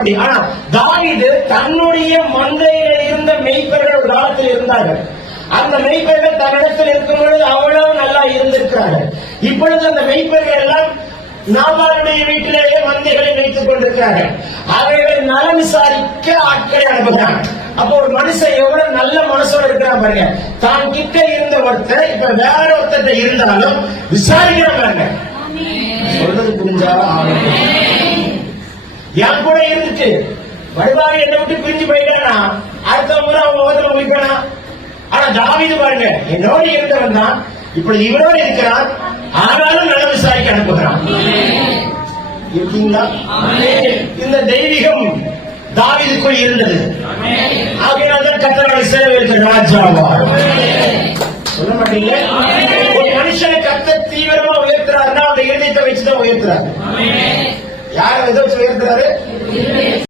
ஆனா தாவீது தன்னுடைய மந்தையில இருந்த மெய்ப்பர்கள் ஒரு காலத்தில் இருந்தார்கள். அந்த மெய்ப்பர்கள் தன்னிடத்தில் இருக்கும் பொழுது அவ்வளவு நல்லா இருந்திருக்கிறார்கள். இப்பொழுது அந்த மெய்ப்பர்கள் எல்லாம் நாபாலுடைய வீட்டிலேயே மந்தைகளை வைத்துக் கொண்டிருக்கிறார்கள். அவைகளை நலம் விசாரிக்க ஆட்களை அனுப்புகிறாங்க. அப்போ ஒரு மனுஷன் எவ்வளவு நல்ல மனசோட இருக்கிறான் பாருங்க. தான் கிட்ட இருந்த ஒருத்தர் இப்ப வேற ஒருத்தர் இருந்தாலும் விசாரிக்கிறாங்க. சொல்றது புரிஞ்சா என் கூட இருந்துட்டு வருவாரு என்னை விட்டு பிரிஞ்சு போயிட்டானா அடுத்த முறை அவன் முகத்துல முடிப்பானா? ஆனா தாவீது பாருங்க, என்னோடு இருந்தவன் தான் இப்படி இவனோடு இருக்கிறான், ஆனாலும் நல்ல விசாரிக்க அனுப்புகிறான். இருக்கீங்களா? இந்த தெய்வீகம் தாவீதுக்குள் இருந்தது. ஆகையால்தான் கர்த்தருடைய சேவைக்கு ராஜாவார். சொல்ல மாட்டீங்க? ஒரு மனுஷனை கர்த்தர் தீவிரமா உயர்த்துறாருன்னா அந்த இருதயத்தை வச்சுதான் உயர்த்துறாரு. யாரை இதை வச்சு உயர்த்துறாரு?